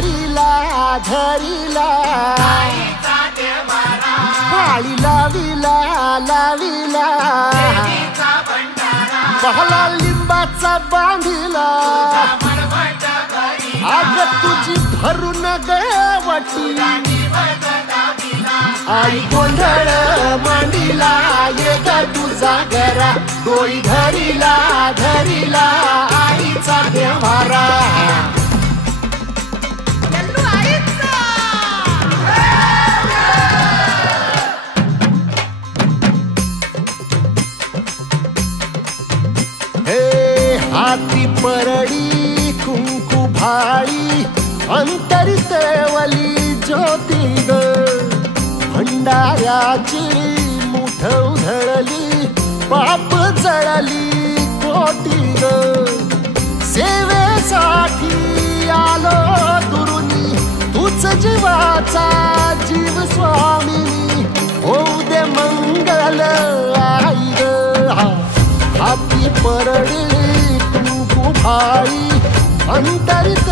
धरिला धरिला भाळी लाविला लाविला पहला लिंबाचा बांधिला आग तुझी भरून गवटी आई गोंधळ मांडिला ये ग तुझा घरा डोई धरिला धरिला आईचा देवारा हाती परडी कुंकू भाळी अंतरितवली ज्योती ग भंडाऱ्याची मुठ उधळली पाप जळली कोटी ग सेवेसाठी आलो दुरुनी तूच जीवाचा जीव स्वामी होऊ दे मंगल आई ग हाती परडी कुंकू भाळी अंतरित